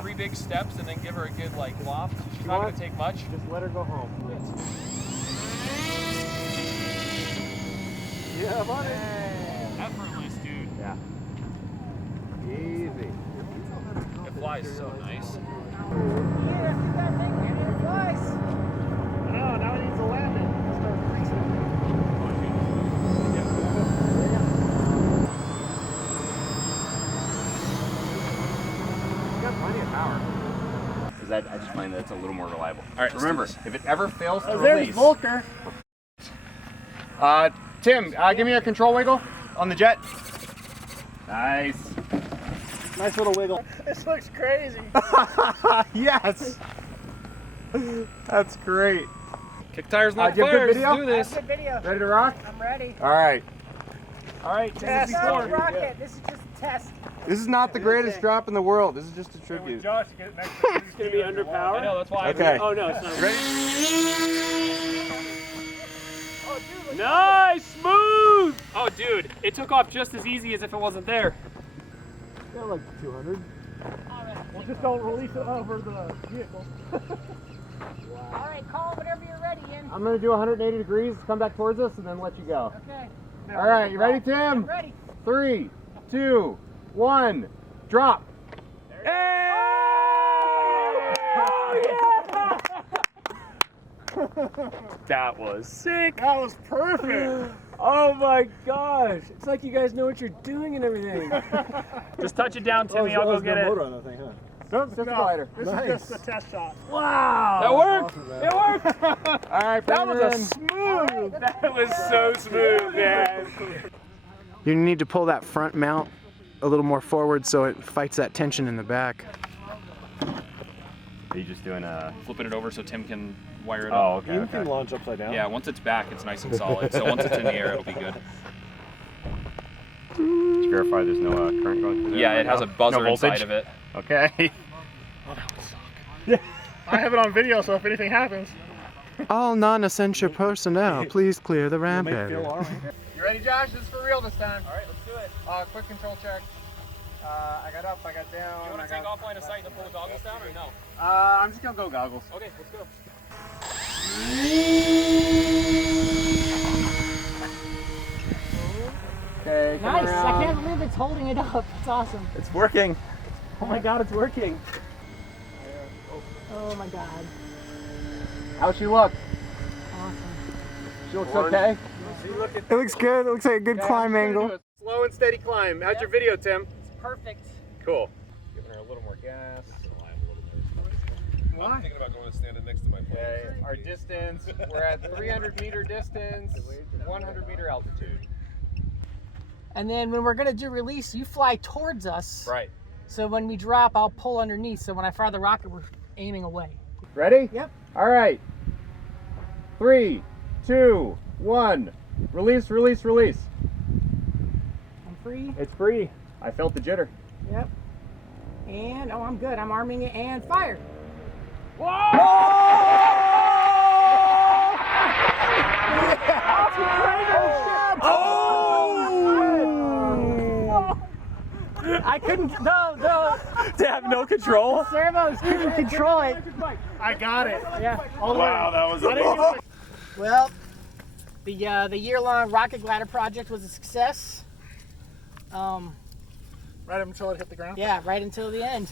3 big steps and then give her a good like loft. She's not going to take much. Just let her go home. Yeah, buddy. Effortless, dude. Yeah. Easy. It flies so nice. Yeah, keep that thing in. It flies. No, now it needs a landing. Let's start freezing. Got plenty of power. Because I just find that it's a little more reliable. All right, remember, if it ever fails to There's release. Volker. Tim, give me a control wiggle on the jet. Nice. Nice little wiggle. This looks crazy. Yes. That's great. Kick tires, not do you have good fires. video? Do this. Good video. Ready to rock? I'm ready. All right. All right, Test. Tim. Not a rocket. This is just a test. This is not the greatest drop in the world. This is just a tribute. Josh, get next to it's going to be underpowered. I know, that's why. Okay. Oh, no, it's not. Ready? Oh, dude, look. Nice! Smooth! Oh, dude, it took off just as easy as if it wasn't there. Yeah, like 200. Well, just don't release it over the vehicle. All right, call whenever you're ready, Ian. I'm going to do 180 degrees, come back towards us, and then let you go. Okay. All right, you ready, Tim? Ready. 3, 2, 1, drop. That was sick. That was perfect. Oh my gosh. It's like you guys know what you're doing and everything. Just touch it down, Timmy. I'll go get it. on that thing, huh? Nope, just a glider. This is just a test shot. Wow. That worked. It worked. All right, That bring was her a in. smooth. That was so smooth, man. You need to pull that front mount a little more forward so it fights that tension in the back. Are you just doing a... Flipping it over so Tim can wire it Oh, up. okay. You can launch upside down. Yeah, once it's back, it's nice and solid. So once it's in the air, it'll be good. Did you verify there's no current going through there? Yeah, it has a buzzer No voltage? inside of it. Okay. I have it on video, so if anything happens. All non-essential personnel, please clear the ramp area. You ready, Josh? This is for real this time. All right, let's do it. Quick control check. I got up, I got down. You want to take off line of sight and pull the goggles down, or no? I'm just gonna go goggles. Okay, let's go. Okay, come Nice. around. I can't believe it's holding it up. It's awesome. It's working. Oh my God, it's working. Oh my God. How's she look? Awesome. She looks okay? It looks good. It looks like a good climb angle. Slow and steady climb. How's your video, Tim? It's perfect. Cool. Giving her a little more gas. I'm thinking about going and standing next to my plane. Okay, our distance, we're at 300-meter distance, 100-meter altitude. And then when we're gonna do release, you fly towards us. Right. So when we drop, I'll pull underneath. So when I fire the rocket, we're aiming away. Ready? Yep. All right. 3, 2, 1. Release, release, release. I'm free. It's free. I felt the jitter. Yep. And oh, I'm good. I'm arming it and fire. I couldn't. No. To have no control. Servos couldn't control it. I got it. Yeah. Wow, that was a Well, the year-long rocket glider project was a success. Right up until it hit the ground. Yeah, right until the end.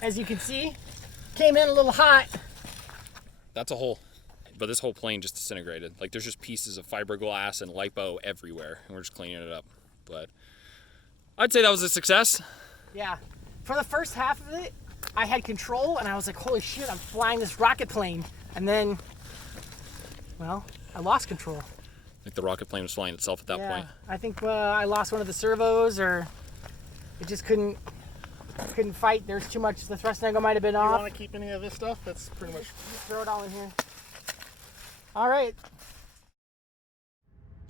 As you can see, came in a little hot. That's a whole, but this whole plane just disintegrated. Like there's just pieces of fiberglass and lipo everywhere, and we're just cleaning it up. But I'd say that was a success. Yeah. For the first half of it, I had control, and I was like, holy shit, I'm flying this rocket plane. And then, well, I lost control. Like the rocket plane was flying itself at that point. I think I lost one of the servos, or it just couldn't fight. There's too much. The thrust angle might have been You off. want to keep any of this stuff? That's pretty much. Just throw it all in here. All right.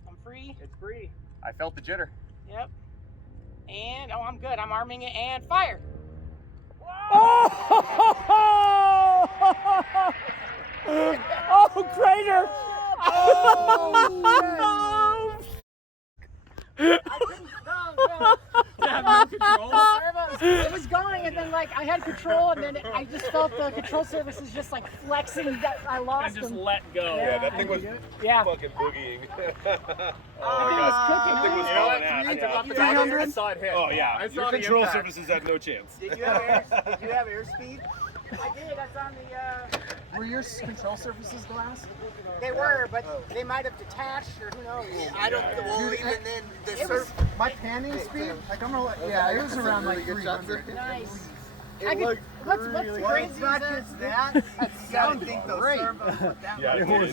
I'm free. It's free. I felt the jitter. Yep. And oh, I'm good. I'm arming it and fire. Oh, crater! Oh! I couldn't. No. To have no control. Servos. It was going. flying, and then like I had control, and then I just felt the control surfaces just like flexing that I lost And just them. let go. Yeah, that thing was Yeah. fucking boogieing. Oh my God. That thing was You know falling what? out. I took off the 300? goggles and saw it hit. Oh yeah, I saw your the control impact. surfaces had no chance. Did you have airspeed? I did. That's on the. Were your control surfaces glass? They were, but they might have detached, or who knows. I don't. Well, even then, the surf. My panning speed, like I'm gonna let. Yeah, it was around like 300. Nice. It looked what's really crazy It's is not that- just that. You gotta think those servos looked that Yeah, it was.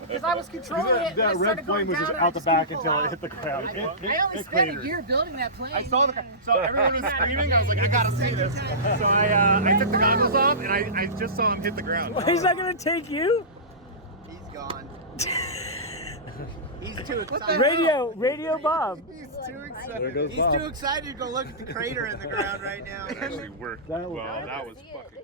Because I was controlling it, and That it red started going flame was down, just and I out the just back couldn't until pull it out. hit the ground. I only spent a year building that plane. I saw the. So everyone was screaming. I was like, I gotta see this. So I took the goggles off and I just saw him hit the ground. He's not gonna take you? He's gone. He's too excited. Radio Bob. He's too There excited. goes He's Bob. too excited to go look at the crater in the ground right now. It actually worked. That was- Well, that was fucking.